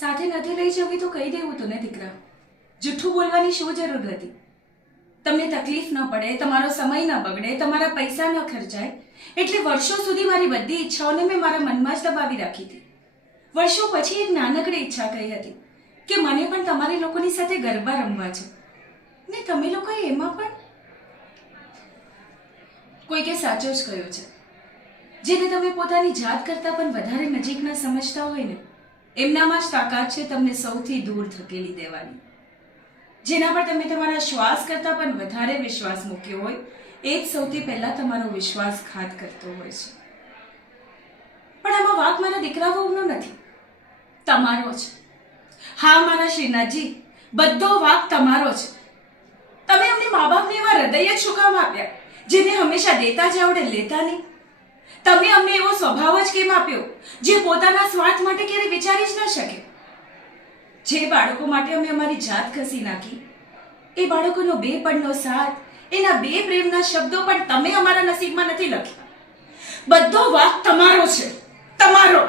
સાથે નથી લઈ જવી તો કહી દેવું તું ને દીકરા. જૂઠું બોલવાની શું જરૂર હતી? તમને તકલીફ ન પડે, તમારો સમય ન બગડે, તમારા પૈસા ન ખર્ચાય એટલે વર્ષો સુધી મારી બધી ઈચ્છાઓને મેં મારા મનમાં જ દબાવી રાખી હતી. વર્ષો પછી એક નાનકડી ઈચ્છા કહી હતી કે મને પણ તમારી લોકોની સાથે ગરબા રમવા છે, ને તમે લોકોએ એમાં પણ કોઈકે સાચું જ કહ્યું છે, જેને તમે પોતાની જાત કરતાં પણ વધારે નજીકના સમજતા હોય ને એમનામાં જ તાકાત છે તમને સૌથી દૂર ધકેલી દેવાની. જેના પર તમે તમારા શ્વાસ કરતાં પણ વધારે વિશ્વાસ મૂક્યો હોય એ જ સૌથી પહેલા તમારો વિશ્વાસઘાત કરતો હોય છે. પણ આમાં વાંક મારા દીકરા વહુનો નથી, તમારો છે. હા મારા શ્રીનાથજી, બધો વાંક તમારો છે. તમે અમને મા બાપને એવા હૃદય જ શું કામ આપ્યા જેને હંમેશા દેતા જ આવડે, લેતા નહીં? તમે અમને એવો સ્વભાવ જ કેમ આપ્યો જે પોતાના સ્વાર્થ માટે ક્યારે વિચારી જ ન શકે? જે બાળકો માટે અમે અમારી જાત ઘસી નાખી એ બાળકોનો બે પળનો સાથ, એના બે પ્રેમના શબ્દો પણ તમે અમારા નસીબમાં નથી લખ્યા. બધો વાંક તમારો છે, તમારો.